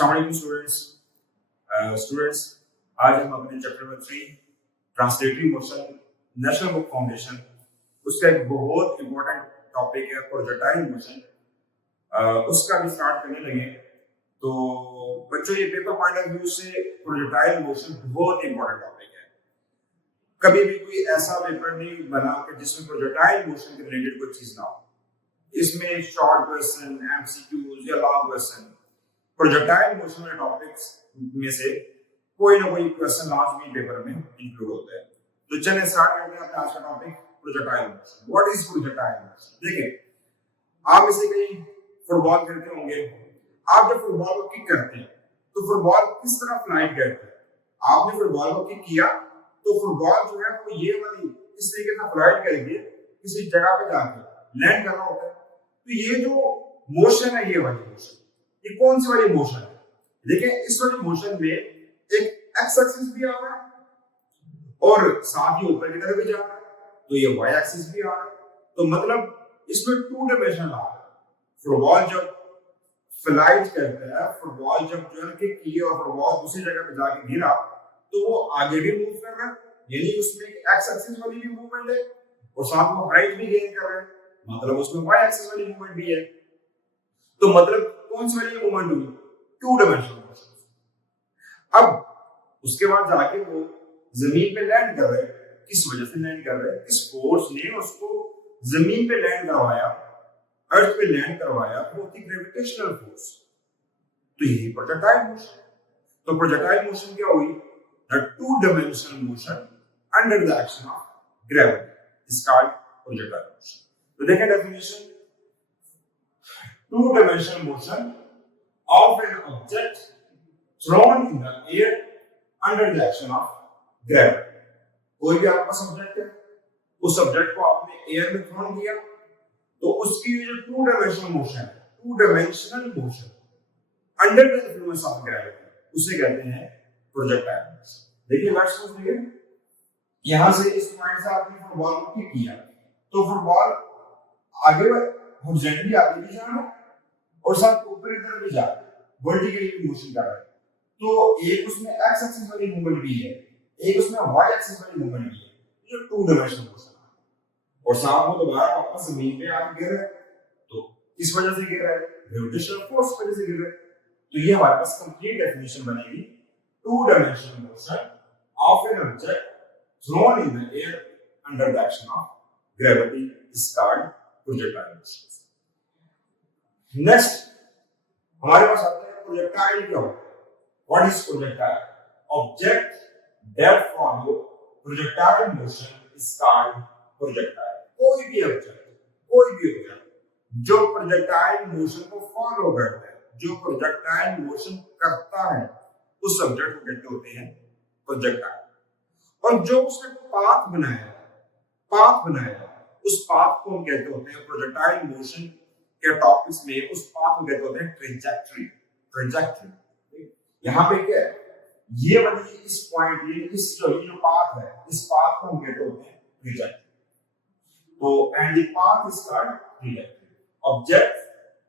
अस्सलाम वालेकुम स्टूडेंट्स आज हम अपने chapter number 3 translatory motion national book foundation उसका एक बहुत इंपॉर्टेंट टॉपिक है प्रोजेक्टाइल मोशन उसका भी स्टार्ट करने लगे। तो बच्चों ये पेपर पॉइंट ऑफ व्यू से प्रोजेक्टाइल मोशन बहुत इंपॉर्टेंट टॉपिक है। कभी भी कोई ऐसा पेपर नहीं बना कि जिसमें प्रोजेक्टाइल मोशन के रिलेटेड कोई चीज ना हो। इसमें शॉर्ट क्वेश्चन, एमसीक्यूज या लॉन्ग क्वेश्चन प्रोजेक्टाइल मोशन के टॉपिक्स में से कोई ना कोई क्वेश्चन लाजमी पेपर में इंक्लूड होता है। तो चलिए स्टार्ट करते हैं अपना आज का topic projectile motion. What is projectile motion? देखिए, आप इसे कहीं फुटबॉल खेलते होंगे। आप जब फुटबॉल को किक करते हैं तो फुटबॉल किस तरह फ्लाइट करता है? आपने फुटबॉल को किक किया तो फुटबॉल जो है वो ये वाली इस तरीके से फ्लाइट करके किसी जगह पे जाके लैंड कर रहा होता है। तो ये जो मोशन है, ये वाली मोशन, ये कौन सी वाली मोशन है? देखिए, इस वाली मोशन में एक एक्स एक्सिस भी आ रहा है और साथ ही ऊपर की तरफ भी जा रहा है, तो ये वाई एक्सिस भी आ रहा है। तो मतलब इसमें टू डायमेंशन आ रहा है। फुटबॉल जब फ्लाइट करता है, फुटबॉल जब जो है किक की और फुटबॉल दूसरी जगह पे जाके गिरा तो वो आगे भी मूव कर रहा है, यानी उसमें एक एक्स एक्सिस वाली भी मूवमेंट है और साथ में हाइट भी गेन कर रहा है, मतलब उसमें वाई एक्सिस वाली मूवमेंट भी है। तो मतलब कौन सी वाली मूवमेंट हुई? To dimensional motion. अब उसके बाद जाके वो जमीन पे लैंड कर रहे हैं। किस वजह से लैंड कर रहे हैं? किस फोर्स ने उसको जमीन पे लैंड करवाया, अर्थ पे लैंड करवाया? वो थी ग्रेविटेशनल फोर्स। तो यही प्रोजेक्टाइल मोशन। तो प्रोजेक्टाइल मोशन क्या हुई? The two dimensional motion under the action of gravity is called projectile motion. तो देखें definition, two-dimensional motion of an object thrown in the air under the action of gravity। कोई भी आपका subject है, उस subject को आपने एयर में थ्रोन किया तो उसकी जो टू डायमेंशनल मोशन है, to dimensional motion under the influence of gravity, उसे कहते हैं प्रोजेक्टाइल मोशन। देखिए लेट्स सपोज यहां से इस पॉइंट से आपने फुटबॉल को किक किया तो फुटबॉल आगे हॉरिजॉन्टली आगे भी जा रहा है और साथ ऊपर की तरफ भी जा रहा है, वर्टिकली मोशन कर रहा है। तो एक उसमें एक्स एक्सिस वाली मूवमेंट भी है, एक उसमें वाई एक्सिस वाली मूवमेंट भी है, ये टू डायमेंशनल मोशन है। और साथ में दोबारा वापस जमीन पे आके गिर रहा है, तो किस वजह से गिर रहा है? ग्रेविटेशनल फोर्स की वजह से गिर रहा है। तो ये हमारे पास कंप्लीट डेफिनेशन बनेगी, two dimensional motion of an object thrown in the air under the action of gravity is called projectile motion. Next हमारे पास आता है प्रोजेक्टाइल क्या होता है? What is projectile? Object that follow projectile motion is called projectile. कोई भी object जो प्रोजेक्टाइल मोशन को फॉलो करता है, जो प्रोजेक्टाइल मोशन करता है, उस ऑब्जेक्ट को कहते होते हैं प्रोजेक्टाइल। और जो उसने पाथ बनाया उस पाथ को हम कहते होते हैं प्रोजेक्टाइल मोशन के टॉपिक्स में, उस पाथ को कहते होते हैं ट्रेजेक्टरी। यहाँ पे क्या है? ये वाली इस पॉइंट, ये जो पाथ है, इस पाथ को हम कहते होते हैं ट्रेजेक्टरी। तो and the path is called trajectory. Object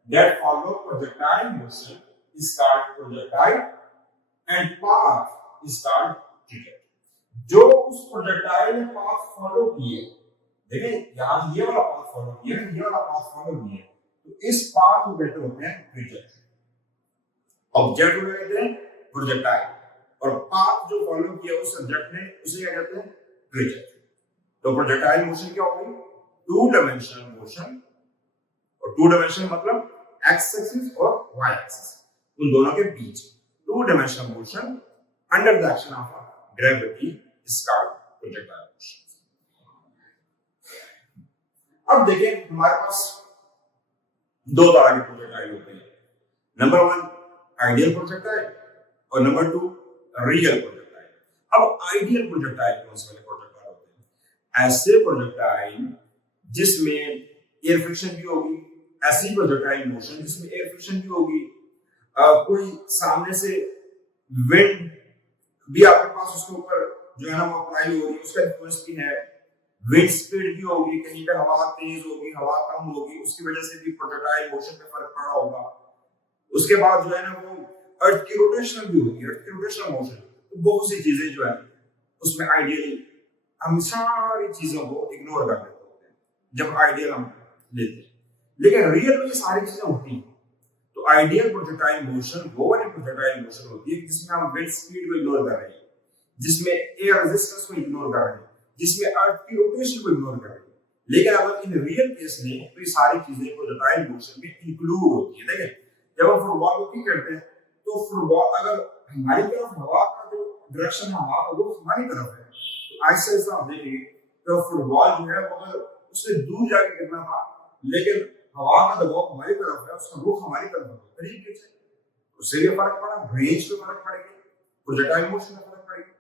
that follow projectile motion is called projectile and path is called trajectory. जो उस प्रोजेक्टाइल ने पाथ फॉलो किए, देखिए यहां ये वाला पाथ फॉलो किया, ये वाला पाथ फॉलो किया, तो इस पाथ को कहते होते हैं ट्रेजेक्टरी। ऑब्जेक्ट को कहते हैं प्रोजेक्टाइल और पाथ जो फॉलो किया उस सब्जेक्ट ने, उसे क्या कहते हैं? ट्रेजेक्टरी। तो प्रोजेक्टाइल मोशन क्या होगी? Two dimensional motion. और टू डायमेंशन मतलब एक्स एक्सिस और वाई एक्सिस, उन दोनों के बीच two dimensional motion under the action of gravity is called projectile motion. अब देखें, हमारे पास दो तरह के प्रोजेक्टाइल होते हैं। नंबर 1 आइडियल प्रोजेक्टाइल और नंबर 2 रियल प्रोजेक्टाइल। अब आइडियल प्रोजेक्टाइल कौन से वाले प्रोजेक्टाइल होते हैं? ऐसे प्रोजेक्टाइल जिसमें एयर फ्रिक्शन भी होगी, ऐसी प्रोजेक्टाइल मोशन जिसमें एयर फ्रिक्शन भी होगी, कोई सामने से विंड भी आपके पास उसके ऊपर जो है ना वो अप्लाई हो रही है, उसका इन्फ्लुएंस भी है, विंड स्पीड भी होगी, कहीं पे हवा तेज होगी, हवा कम होगी, उसकी वजह से भी प्रोजेक्टाइल मोशन पे फर्क पड़ा होगा। उसके बाद जो है ना वो अर्थ की रोटेशनल भी होती है, अर्थ की रोटेशनल मोशन, तो बहुत सी चीजें जो है उसमें आइडियली हम सारी चीजों को इग्नोर कर देते होते हैं जब आइडियल हम लेते हैं, लेकिन रियल में ये सारी चीजें होती हैं। तो आइडियल प्रोजेक्टाइल मोशन वो वाली प्रोजेक्टाइल मोशन होती है जिसमें हम विंड स्पीड को इग्नोर कर रहे हैं, जिसमें एयर रेजिस्टेंस को इग्नोर कर रहे हैं, जिसमें अर्थ की रोटेशन को इग्नोर कर रहे हैं। लेकिन अगर इन रियल केस में तो ये सारी चीजें प्रोजेक्टाइल मोशन में इंक्लूड होती है। देखिए जब हम फुटबॉल को किक करते हैं तो फुटबॉल अगर हमारी तरफ हवा का जो डायरेक्शन है हवा का वो हमारी तरफ है, तो ऐसे ऐसा आप देखेंगे तो फुटबॉल जो है वो अगर उससे दूर जाके गिरना था लेकिन हवा का दबाव हमारी तरफ है, उसका रुख हमारी तरफ है, तरीके से उससे भी फर्क पड़ा, रेंज पे फर्क पड़ेगा, प्रोजेक्टाइल मोशन में फर्क पड़ेगा।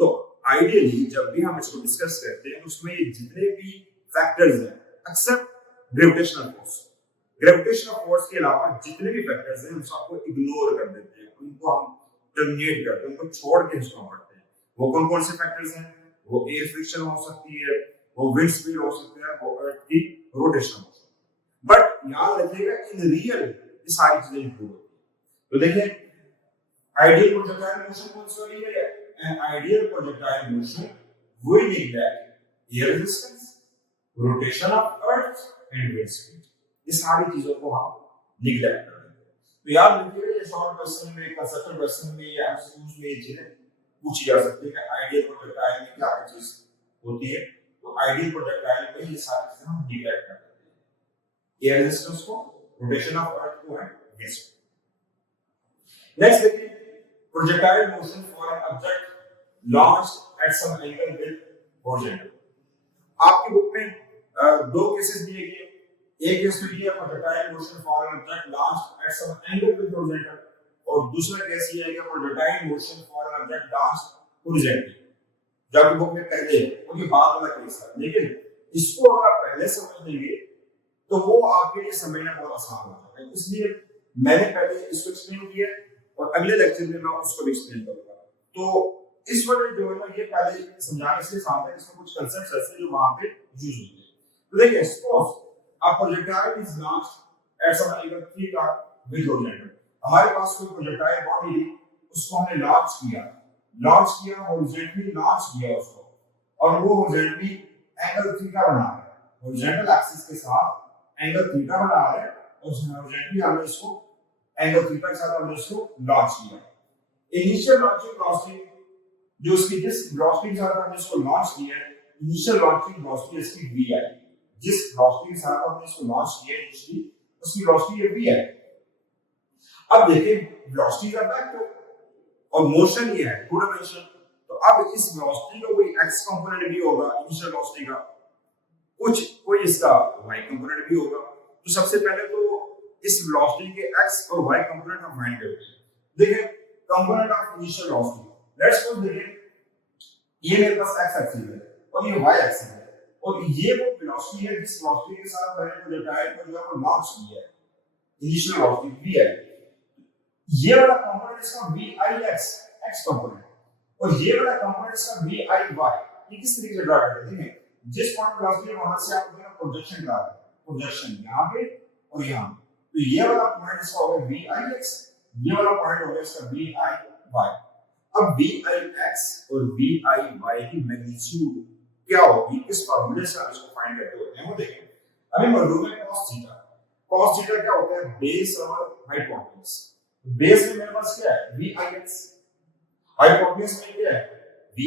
तो आइडियली जब भी हम इसको डिस्कस करते हैं उसमें ये जितने भी फैक्टर्स हैं एक्सेप्ट ग्रेविटेशनल फोर्स के अलावा जितने भी फैक्टर्स हैं हम सबको इग्नोर कर देते हैं, उनको हम टर्मिनेट करते हैं, उनको छोड़ के इसको हम पढ़ते हैं। वो कौन कौन से फैक्टर्स हैं? वो एयर फ्रिक्शन हो सकती है, वो विंड स्पीड हो सकती है, वो अर्थ की रोटेशन हो सकती है। बट याद रखिएगा इन रियल ये सारी चीजें इंक्लूड होती है। तो देखिए आइडियल प्रोजेक्टाइल मोशन कौन सी वाली है? An ideal projectile motion will neglect air resistance, rotation of earth and wind speed। ये सारी चीजों को हम निगलेक्ट कर देते हैं। तो याद रखिएगा ये शॉर्ट क्वेश्चन में, कंसेप्चुअल क्वेश्चन में या एमसीक्यूज में ये चीजें पूछी जा सकती है कि आइडियल प्रोजेक्टाइल में क्या क्या चीज होती है। तो आइडियल प्रोजेक्टाइल में ये सारी चीजें हम निगलेक्ट कर देते हैं, एयर रेजिस्टेंस को, रोटेशन ऑफ अर्थ को एंड विंड स्पीड। नेक्स्ट देखिए projectile motion for an object launched at some angle with horizontal। आपकी बुक में दो केसेस दिए गए, एक केस में दिया projectile motion for an object launched at some angle with horizontal और दूसरा केस ये है कि projectile motion for an object launched horizontally। जब बुक में पहले उनके बाद वाला केस है, लेकिन इसको अगर आप पहले समझ लेंगे तो वो आपके लिए समझना बहुत आसान हो जाएगा। इसलिए मैंने पहले इसको एक्सप्लेन किया और अगले लेक्चर में मैं उसको भी एक्सप्लेन करूंगा। तो इस वजह जो है ना ये पहले समझाने से साथ है इसमें कुछ कांसेप्ट्स ऐसे जो वहां पे यूज होते हैं। तो देखिए suppose a projectile is launched at some angle theta with horizontal. हमारे पास कोई प्रोजेक्टाइल बॉडी थी, उसको हमने लॉन्च किया हॉरिजॉन्टली लॉन्च किया उसको, और वो हॉरिजॉन्टली एंगल थीटा बना रहा है, हॉरिजॉन्टल एक्सिस के साथ एंगल थीटा बना रहा है और हॉरिजॉन्टली हमने इसको एंगल थीटा के साथ हमने इसको लॉन्च किया। इनिशियल लॉन्चिंग वेलोसिटी जो उसकी जिस वेलोसिटी के साथ हमने इसको लॉन्च किया है, इनिशियल लॉन्चिंग वेलोसिटी इसकी v है। जिस वेलोसिटी के साथ हमने इसको लॉन्च किया है उसकी वेलोसिटी ये v है। अब देखिए वेलोसिटी का वेक्टर और मोशन ये है टू डायमेंशन, तो अब इस वेलोसिटी का कोई x कंपोनेंट भी होगा इनिशियल वेलोसिटी का, कोई इसका y कंपोनेंट भी होगा। तो सबसे पहले तो इस वेलोसिटी के x और y कंपोनेंट हम फाइंड करते हैं। देखिए component of initial velocity, let's suppose देखिए ये मेरे पास x एक्सिस है और ये y एक्सिस है और ये वो वेलोसिटी है जिस वेलोसिटी के साथ मैंने प्रोजेक्टाइल को जो है लॉन्च किया है, इनिशियल वेलोसिटी v है। ये वाला कंपोनेंट इसका vix x कंपोनेंट और ये वाला कंपोनेंट इसका viy। ये किस तरीके से ड्रा करते हैं? जिस पॉइंट वेलोसिटी वहां से आप जो प्रोजेक्शन ड्रा करें, प्रोजेक्शन यहां पे और यहां, तो ये वाला पॉइंट इसका होगा vix, ये वाला पॉइंट होगा इसका viy। अब vix और viy की मैग्नीट्यूड क्या होगी, किस फार्मूले से हम इसको फाइंड करते होते हैं वो देखें। अभी मालूम है cos थीटा क्या होता है? बेस और हाइपोटेन्यूज। बेस में मेरे पास क्या है? vix, हाइपोटेन्यूज में क्या है? vi।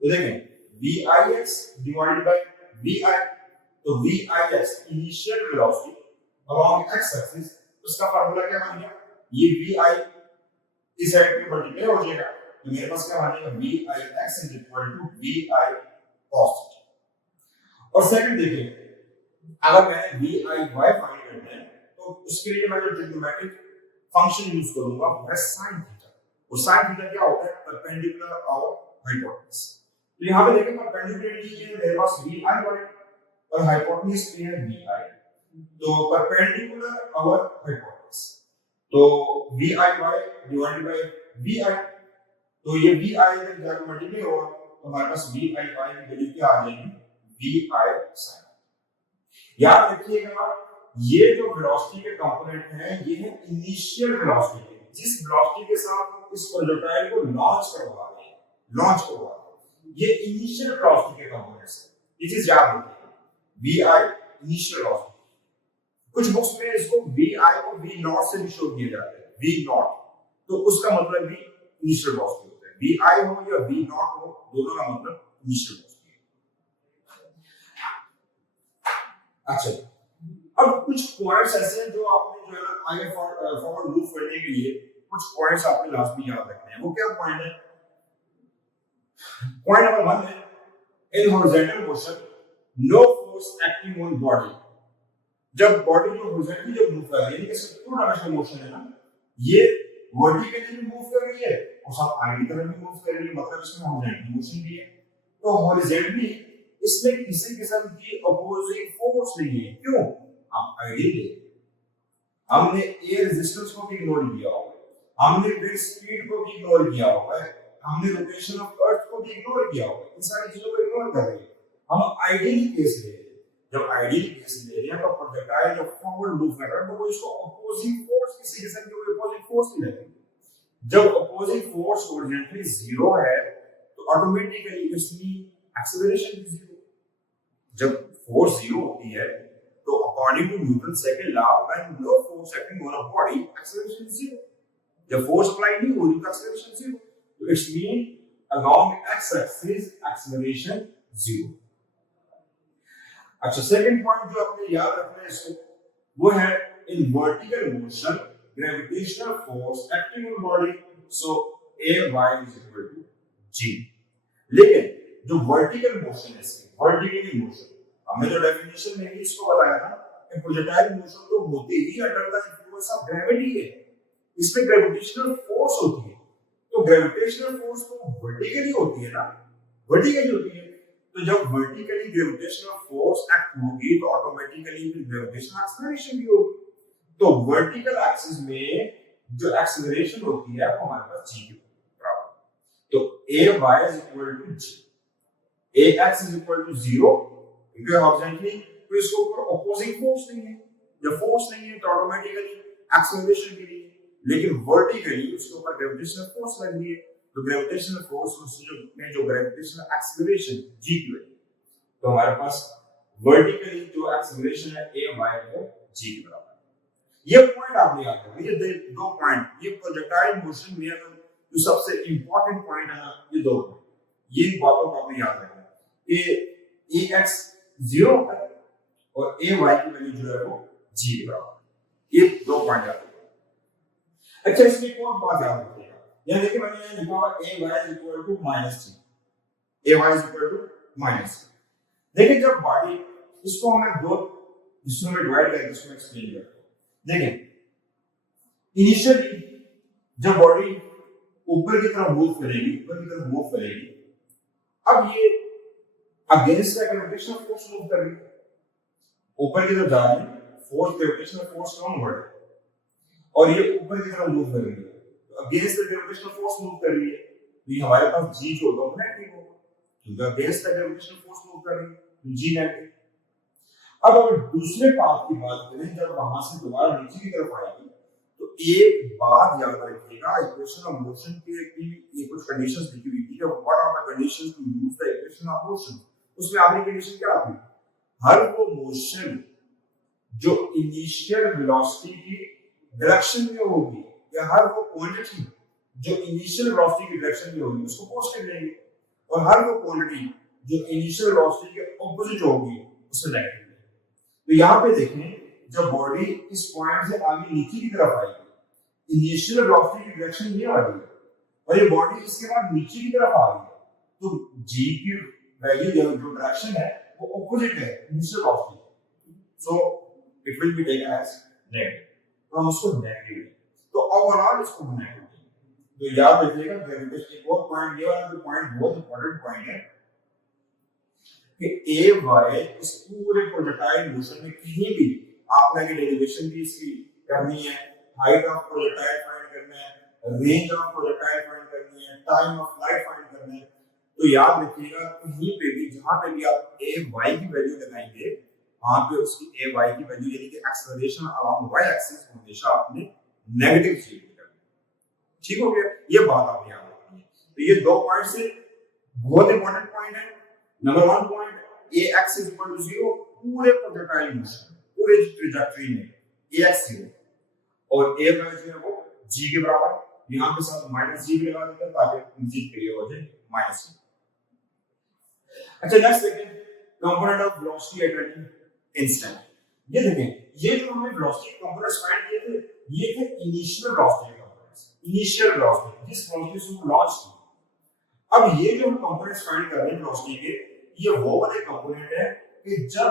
तो देखें vix डिवाइडेड बाय vi, तो vix initial velocity along x axis, उसका फार्मूला क्या बन गया? ये vi इस साइड पे मल्टीप्लाई हो जाएगा, तो मेरे पास क्या बनेगा? vix is equal to vi cos theta. और सेकंड देखिए अगर मैं viy फाइंड करना है तो उसके लिए मैं जो ट्रिग्नोमेट्रिक फंक्शन यूज करूंगा वो है sin थीटा। और sin थीटा क्या होता है? परपेंडिकुलर और हाइपोटेन्यूज। तो यहां पे देखिए परपेंडिकुलरली ये मेरे पास viy और हाइपोटेन्यूज पे है vi, तो परपेंडिकुलर और हाइपोटेन्यूज, तो viy डिवाइडेड बाय vi, तो ये vi में जाकर मल्टीप्लाई होगा तो हमारे पास viy की वैल्यू क्या आ जाएगी? vi sin। याद रखिएगा ये जो वेलोसिटी के कंपोनेंट हैं ये है इनिशियल वेलोसिटी के, जिस वेलोसिटी के साथ इस प्रोजेक्टाइल को लॉन्च करवा रहे हैं, ये इनिशियल वेलोसिटी के कंपोनेंट्स है। ये चीज याद रखिए, वी आई इनिशियल वेलोसिटी। कुछ बुक्स में इसको वी आई को वी नॉट से भी शो किया जाता है, वी नॉट, तो उसका मतलब भी इनिशियल वेलोसिटी होता है। वी आई हो या वी नॉट हो, दोनों का मतलब इनिशियल वेलोसिटी। अच्छा, अब कुछ पॉइंट्स ऐसे हैं जो आपने जो है ना आगे फॉरवर्ड लूप करने के लिए कुछ पॉइंट्स आपने लास्ट में याद रखने हैं। वो क्या पॉइंट है? पॉइंट नंबर 1 है in horizontal motion no force acting on body. जब बॉडी जो हॉरिजॉन्टली जब मूव कर रही है, जैसे टू डायमेंशनल मोशन है ना, ये वर्टिकली भी मूव कर रही है और साथ आगे की तरफ भी मूव कर रही है, मतलब इसमें हॉरिजॉन्टल मोशन भी है। तो हॉरिजॉन्टली इसमें किसी किस्म की अपोजिंग फोर्स नहीं है। क्यों? हम आइडियली हमने एयर रेजिस्टेंस को भी इग्नोर किया होगा, हमने विंड स्पीड को भी इग्नोर किया होगा, हमने रोटेशन ऑफ अर्थ को भी इग्नोर किया होगा। इन सारी चीजों को इग्नोर कर रहे हैं। हम आइडियली केस ले रहे हैं। जब आइडियली केस ले रहे हैं तो प्रोजेक्टाइल जब फॉरवर्ड मूव कर रहा है तो वो इसको अपोजिंग फोर्स, किसी किस्म की कोई अपोजिंग फोर्स नहीं लगेगी। जब अपोजिंग फोर्स हॉरिजॉन्टली जीरो है तो ऑटोमेटिकली इसकी एक्सेलरेशन भी जीरो। जब फोर्स जीरो होती है तो according to Newton second law, when no force acting on a body, acceleration is zero. जब फोर्स अप्लाई नहीं हो रही तो एक्सेलरेशन जीरो। तो it's mean along x axis acceleration zero. अच्छा, सेकंड पॉइंट जो आपने याद रखना है इसको, वो है in vertical motion gravitational force acting on body, so Ay is equal to G। लेकिन जो वर्टिकल मोशन है, इसकी वर्टिकली मोशन, हमने जो डेफिनेशन में भी इसको बताया था कि प्रोजेक्टाइल मोशन तो होते ही under the influence of gravity है, इसमें ग्रेविटेशनल फोर्स होती है। तो ग्रेविटेशनल फोर्स तो वर्टिकली होती है ना, वर्टिकली होती है। तो जब वर्टिकली ग्रेविटेशनल फोर्स एक्ट होगी तो ऑटोमेटिकली ग्रेविटेशनल एक्सेलरेशन भी होगी। तो वर्टिकल एक्सिस में जो एक्सेलरेशन होती है वो हमारे पास g के बराबर। तो Ay is equal to G, Ax is equal to 0, क्योंकि हॉरिजॉन्टली तो इसके ऊपर ऑपोजिंग फोर्स नहीं है। जब फोर्स नहीं है तो ऑटोमेटिकली एक्सेलरेशन भी नहीं है, लेकिन वर्टिकली उसके ऊपर ग्रेविटेशनल फोर्स लग रही है। तो ग्रेविटेशनल फोर्स में जो ग्रेविटेशनल एक्सेलरेशन g की वैल्यू, तो हमारे पास वर्टिकली जो एक्सेलरेशन है Ay वो g के बराबर। ये पॉइंट आपने याद रखना, ये दो पॉइंट, ये प्रोजेक्टाइल मोशन में जो सबसे इंपॉर्टेंट पॉइंट है ना, ये दो पॉइंट, ये बातों को आपने याद रखना कि Ax 0 है और Ay की वैल्यू जो है वो g के बराबर। ये दो पॉइंट याद रखना। अच्छा, इसमें एक और बात याद रखिएगा, यहां देखिए मैंने यहां लिखा हुआ Ay is equal to -g, Ay is equal to -g। देखिए जब बॉडी, इसको हमें दो हिस्सों में डिवाइड करके इसको एक्सप्लेन करते हैं। देखें इनिशियली जब बॉडी ऊपर की तरफ मूव करेगी, अब ये against the gravitational force move कर रही है, ऊपर की तरफ जा रही है, फोर्स ग्रेविटेशनल फोर्स डाउनवर्ड है, और ये ऊपर की तरफ मूव कर रही है, तो against the gravitational force move कर रही है। तो ये हमारे पास g जो होगा नेगेटिव होगा, क्योंकि against the gravitational force move कर रही है, तो g नेगेटिव। अब अगर दूसरे पाथ की बात करें, जब वहां से दोबारा नीचे की तरफ आएगी तो एक बात याद रखिएगा, इक्वेशन ऑफ मोशन के ये कुछ कंडीशंस लिखी हुई थी, what are the conditions to use the equation of motion. उसमें आखिरी कंडीशन क्या थी? हर वो मोशन जो इनिशियल वेलोसिटी की डायरेक्शन में होगी, या हर वो क्वांटिटी जो इनिशियल वेलोसिटी की डायरेक्शन में होगी उसको पॉजिटिव लेंगे, और हर वो क्वांटिटी जो इनिशियल वेलोसिटी के ऑपोजिट होगी उसे नेगेटिव। तो यहाँ पे देखें, जब बॉडी इस पॉइंट से आगे नीचे की तरफ आएगी, इनिशियल वेलोसिटी की डायरेक्शन ये आ रही है, और ये बॉडी इसके बाद नीचे की तरफ आ रही है, तो g की वैल्यू जो डायरेक्शन है वो ऑपोजिट है initial velocity, so it will be taken as negative. तो हम उसको नेगेटिव, तो ओवरऑल इसको नेगेटिव। तो याद रखिएगा ग्रेविटेशन एक और पॉइंट, ये वाला जो पॉइंट बहुत इंपॉर्टेंट पॉइंट है कि Ay इस पूरे प्रोजेक्टाइल मोशन में कहीं भी आपने की डेरिवेशन भी इसकी करनी है, हाइट ऑफ प्रोजेक्टाइल फाइंड करना है, रेंज ऑफ प्रोजेक्टाइल फाइंड करनी है, टाइम ऑफ फ्लाइट फाइंड करना है। तो याद रखिएगा कहीं पे भी जहां पे भी आप Ay की वैल्यू लगाएंगे, वहां पे उसकी Ay की वैल्यू यानी कि एक्सेलरेशन अलोंग y एक्सिस हमेशा आपने नेगेटिव चीज करनी है। ठीक हो गया, ये बात आप याद रखिए। तो ये दो पॉइंट से बहुत इंपॉर्टेंट पॉइंट है। Number 1 point ax is equal to 0 पूरे प्रोजेक्टाइल मोशन पूरे ट्रैजेक्टरी में ax 0 और a का जो है वो g के बराबर, यहां पे साथ माइनस g भी लगा देते हैं ताकि जीत क्लियर हो जाए माइनस g। अच्छा नेक्स्ट देखें component of velocity at any instant. ये देखें, ये जो हमने वेलोसिटी कंपोनेंट्स फाइंड किए थे ये थे initial velocity components, initial velocity जिस वेलोसिटी से हम लॉन्च की। अब ये जो हम कंपोनेंट्स फाइंड कर रहे हैं वेलोसिटी के, ये वो वाले कंपोनेंट है कि जब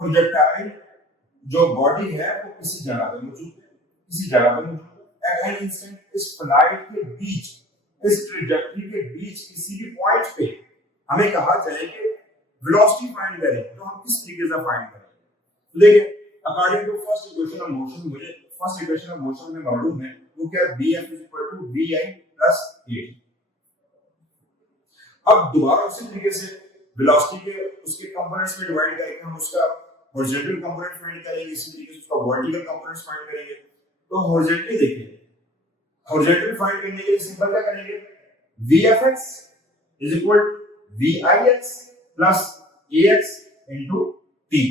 प्रोजेक्टाइल जो बॉडी है वो किसी जगह पे मौजूद है, किसी जगह पे मौजूद है एट एनी इंस्टेंट इस फ्लाइट के बीच, इस ट्रैजेक्टरी के बीच किसी भी पॉइंट पे हमें कहा जाए कि वेलोसिटी फाइंड करें, तो हम किस तरीके से फाइंड करें। तो देखिए according to first equation of motion, मुझे फर्स्ट इक्वेशन ऑफ मोशन में मालूम है वो क्या है, bf = vi + at। अब दोबारा उसी तरीके से वेलोसिटी के उसके कंपोनेंट्स में डिवाइड करके हम उसका हॉरिजॉन्टल कंपोनेंट फाइंड करेंगे, इसी तरीके से उसका वर्टिकल कंपोनेंट्स फाइंड करेंगे। तो हॉरिजॉन्टली देखिए, हॉरिजॉन्टल फाइंड करने के लिए सिंपल क्या करेंगे, vfx = vix + ax * t।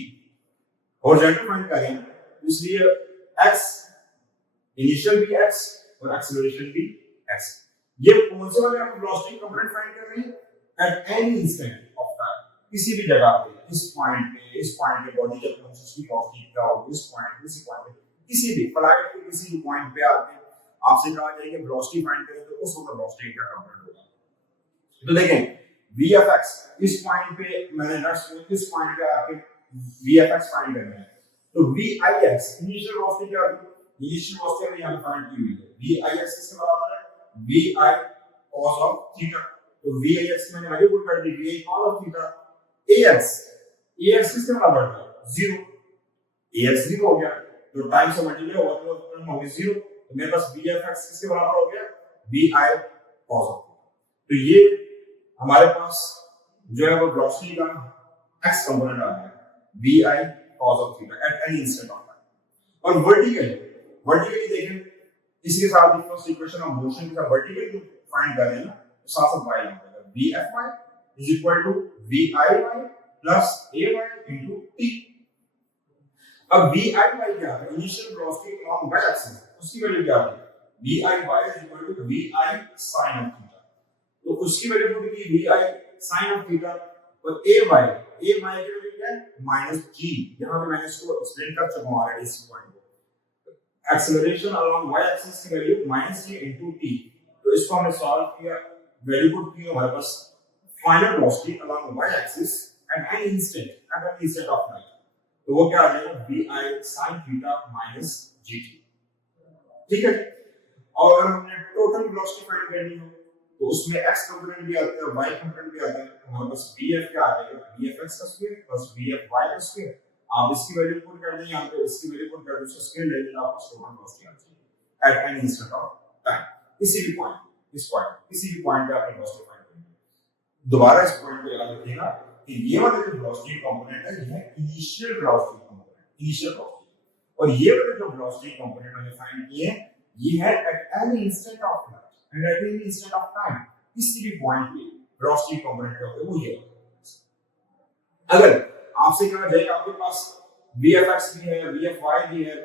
Horizontal find करेंगे इसलिए x इनिशियल भी x और एक्सेलरेशन भी x। ये कौन से वाले आप वेलोसिटी कंपोनेंट फाइंड कर रहे हैं eight any instant of time, किसी भी जगह पे, इस पॉइंट पे बॉडी जब पहुंचे उसकी वेलोसिटी क्या होगी, इस पॉइंट पे, इसी पॉइंट पे, किसी भी फ्लाइट के किसी भी पॉइंट पे आके आपसे कहा जाए कि वेलोसिटी फाइंड करें तो उस वक्त वेलोसिटी का कंपोनेंट होगा। तो देखें vfx इस पॉइंट पे मैंने नेक्स्ट इस पॉइंट पे आके vfx फाइंड करना है, तो vix इनिशियल वेलोसिटी क्या होगी, इनिशियल वेलोसिटी में यहां फाइंड की हुई है, vix किसके बराबर है, vi cos of theta। तो vix मैंने वैल्यू पुट कर दी, vi cos of theta। ax किसके बराबर था, 0, ax 0 हो गया, तो टाइम से मल्टीप्लाई हुआ तो टर्म हो गई 0, तो मेरे पास vfx किसके बराबर हो गया, vi cos of theta। तो ये हमारे पास जो है वो वेलोसिटी का x कंपोनेंट आ गया, vi cos of theta eight any instant of time. और वर्टिकली देखें, इसके साथ फर्स्ट इक्वेशन ऑफ मोशन का वर्टिकल फाइंड कर रहे हैं ना, तो साथ साथ y लिख देंगे, vfy = viy + ay * t। अब viy क्या है, initial velocity along y axis, उसकी वैल्यू क्या है, viy = vi sin of theta। तो उसकी वैल्यू पुट की vi sin of theta और ay की वैल्यू क्या है, -g। यहां पे मैंने इसको एक्सप्लेन कर चुका हूं ऑलरेडी इस पॉइंट को। एक्सेलरेशन अलोंग y एक्सिस की वैल्यू -g * t। तो इसको हमने सॉल्व किया, वैल्यू पुट की, हमारे पास final velocity along y axis at any instant of time, तो वो क्या आ जाएगा, vi sin theta - gt। ठीक है। और हमने टोटल वेलोसिटी फाइंड करनी हो तो उसमें x कंपोनेंट भी आता है, y कंपोनेंट भी आता है, तो हमारे पास vf क्या आ जाएगा, vfx का स्क्वायर प्लस vfy का स्क्वायर। आप इसकी वैल्यू पुट कर दें, यहां पे इसकी वैल्यू पुट कर दें, उसका स्क्वायर ले लेना, आपको टोटल वेलोसिटी आ जाएगी eight any instant of time, किसी भी पॉइंट, इस पॉइंट किसी भी पॉइंट पे आपने वेलोसिटी फाइंड करनी है। दोबारा इस पॉइंट पे याद रखिएगा कि ये वाला जो वेलोसिटी कंपोनेंट है ये है initial velocity component, initial velocity. और ये वाला जो वेलोसिटी कंपोनेंट हमने फाइंड किए हैं ये है eight any instant of time and eight any instant of time, किसी भी पॉइंट पे वेलोसिटी कंपोनेंट क्या होगा वो ये होगा। अगर आपसे कहा जाए आपके पास vfx भी है, vfy भी है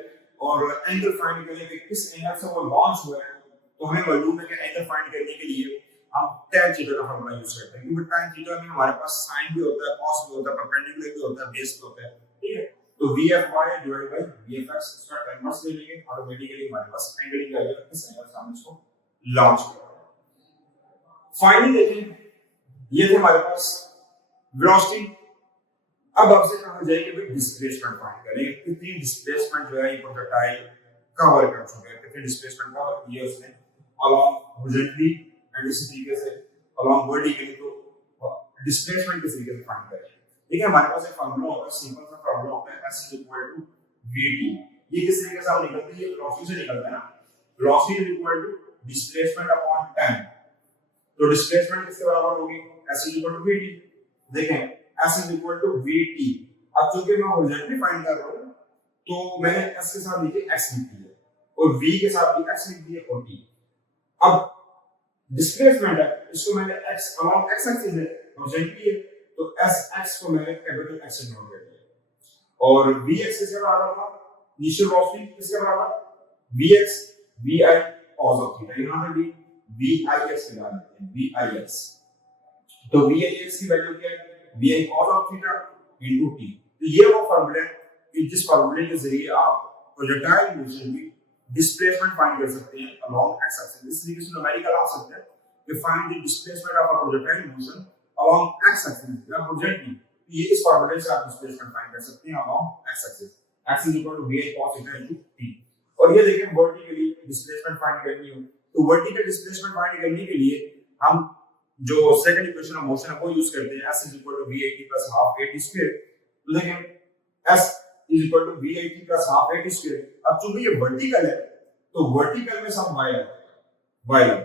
और एंगल फाइंड करने के किस एंगल से वो लॉन्च हुआ है, तो हमें मालूम है कि एंगल फाइंड करने के लिए हम tan थीटा का फॉर्मूला यूज करते हैं, क्योंकि tan थीटा में हमारे पास sin भी होता है, cos भी होता है, परपेंडिकुलर भी होता है, बेस भी होता है। ठीक है, तो vfy डिवाइडेड बाय vfx इसका कन्वर्स ले लेंगे, ऑटोमेटिकली हमारे पास एंगल ही आ जाएगा, किस एंगल से हम इसको लॉन्च करेंगे। फाइनली देखें, ये थे हमारे पास वेलोसिटी। अब आपसे कहा जाए कि भाई डिस्प्लेसमेंट फाइंड करें, कितनी डिस्प्लेसमेंट जो है ये प्रोजेक्टाइल कवर कर चुका है, कितनी डिस्प्लेसमेंट कवर की है उसने अलोंग हॉरिजॉन्टली एंड इसी तरीके से अलोंग वर्टिकली। तो डिस्प्लेसमेंट किस तरीके से फाइंड करें, ठीक है, हमारे पास एक फार्मूला होता है, सिंपल सा फार्मूला होता है, s = vt। ये किस तरीके से आप निकलते हैं, ये वेलोसिटी से निकलता है ना, वेलोसिटी = डिस्प्लेसमेंट अपॉन टाइम। तो डिस्प्लेसमेंट किसके बराबर होगी, s = vt। देखें s = vt। अब चूंकि मैं हॉरिजॉन्टली फाइंड कर रहा हूं तो मैंने s के साथ नीचे x लिख दिया और v के साथ भी x लिख दिया और t। अब डिस्प्लेसमेंट है, इसको मैंने x अलोंग x एक्सिस है हॉरिजॉन्टली है, तो sx को मैंने कैपिटल x से नोट कर दिया। और vx किसके बराबर था? इनिशियल वेलोसिटी किसके बराबर? vx vi cos of theta, यहां पे भी vix लगा देते हैं, vix। तो vix की वैल्यू क्या है? vi cos of theta into t। तो ये वो फार्मूला है कि जिस फार्मूले के जरिए आप प्रोजेक्टाइल मोशन की डिस्प्लेसमेंट फाइंड कर सकते हैं अलोंग x एक्सिस। इस तरीके से न्यूमेरिकल आ सकते हैं कि find the displacement of a projectile motion along x axis या हॉरिजॉन्टली। ये इस फार्मूले से आप डिस्प्लेसमेंट फाइंड कर सकते हैं along x axis. x vi cos theta into t। और ये देखिए वर्टिकली डिस्प्लेसमेंट फाइंड करनी हो तो वर्टिकल डिस्प्लेसमेंट फाइंड करने के लिए हम जो सेकंड इक्वेशन ऑफ मोशन है वो यूज करते हैं, s v80 + half at²। तो देखें s v80 + half at²। अब चूंकि ये वर्टिकल है तो वर्टिकल में सब y है, y है,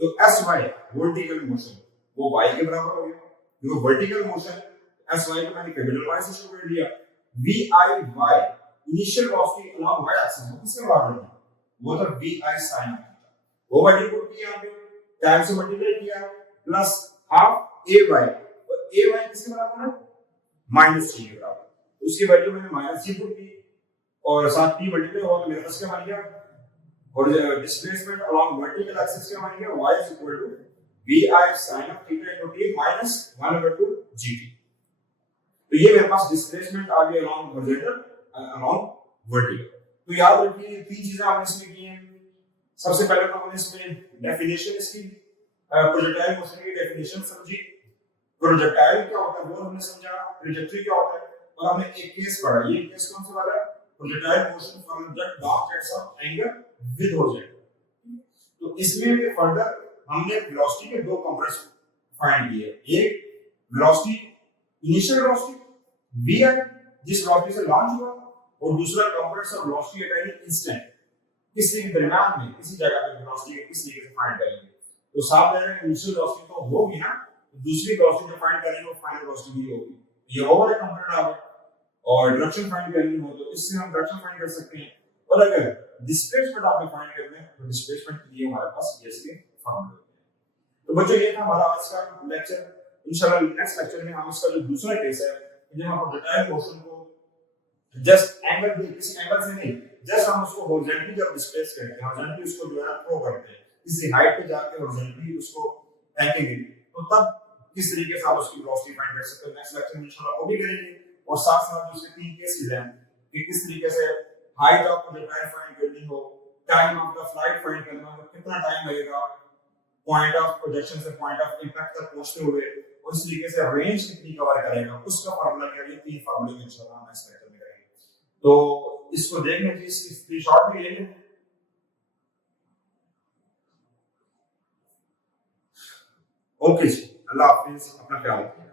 तो sy वर्टिकल मोशन वो y के बराबर हो गया, क्योंकि वर्टिकल मोशन sy को मैंने कैपिटल y से शुरू कर दिया। vi y initial velocity along y axis में किसके बराबर है? वो तो vi sin थीटा। वो वैल्यू पुट किया यहां पे, टाइम से मल्टीप्लाई किया प्लस हाफ ay, और ay किसके बराबर है? -g के बराबर। तो उसकी वैल्यू मैंने -g पुट की और साथ t मल्टीप्लाई हुआ तो मेरे पास क्या बन गया? और डिस्प्लेसमेंट अलोंग वर्टिकल एक्सिस क्या बन गया? y vi sin of theta into t minus 1/2gt। तो ये मेरे पास डिस्प्लेसमेंट आ गया अलोंग हॉरिजॉन्टल अलोंग वर्टिकल। तो याद रखिए तीन चीजें आपने इसमें की हैं। सबसे पहले तो हमने इसमें डेफिनेशन इसकी प्रोजेक्टाइल मोशन की डेफिनेशन समझी, प्रोजेक्टाइल क्या होता है वो हमने समझा, ट्रैजेक्टरी क्या होता है, और हमने एक केस पढ़ा। ये केस कौन सा वाला है? Projectile motion from the dark axis of angle with horizontal. तो इसमें भी फर्दर हमने वेलोसिटी के दो कंपोनेंट्स फाइंड किए, एक वेलोसिटी इनिशियल वेलोसिटी vi जिस वेलोसिटी से लॉन्च हुआ, और दूसरा components of velocity at any instant, किसी के दरमियान में किसी जगह पे वेलोसिटी किस तरीके से फाइंड करेंगे। तो साफ है कि इनिशियल वेलोसिटी तो होगी ना, तो दूसरी वेलोसिटी जो फाइंड करेंगे वो फाइनल वेलोसिटी भी होगी। ये ओवर कंपोनेंट आ गया। और डायरेक्शन फाइंड करनी हो तो इससे हम डायरेक्शन फाइंड कर सकते हैं। और अगर डिस्प्लेसमेंट आपने फाइंड करना है तो डिस्प्लेसमेंट के लिए हमारे पास ये इसके फार्मूले होते हैं। तो बच्चों ये था हमारा आज का लेक्चर। इंशाल्लाह नेक्स्ट लेक्चर में हम इसका जो दूसरा केस है, जब हम प्रोजेक्टाइल मोशन को जस्ट एंगल किसी एंगल से नहीं, जस्ट हम उसको हॉरिजॉन्टली जब डिस्प्लेस करते हैं, हॉरिजॉन्टली उसको जो है थ्रो करते हैं किसी हाइट पे जाके हॉरिजॉन्टली उसको फेंकेंगे, तो तब किस तरीके से आप उसकी वेलोसिटी फाइंड कर सकते हो। नेक्स्ट लेक्चर में इंशाल्लाह वो भी करेंगे। और साथ साथ उसके तीन केसेस हैं कि किस तरीके से हाइट ऑफ प्रोजेक्टाइल फाइंड करनी हो, time of the flight find करना हो, कितना टाइम लगेगा पॉइंट ऑफ प्रोजेक्शन से पॉइंट ऑफ इंपैक्ट तक पहुंचते हुए, और इस तरीके से रेंज कितनी कवर करेगा उसका फार्मूला क्या है। तीन फार्मूले में इंशाल्लाह हम नेक्स्ट लेक्चर में करेंगे। तो इसको देखने की इसकी स्क्रीनशॉट भी ले लें। ओके जी, अल्लाह हाफिज, अपना ख्याल रखिए।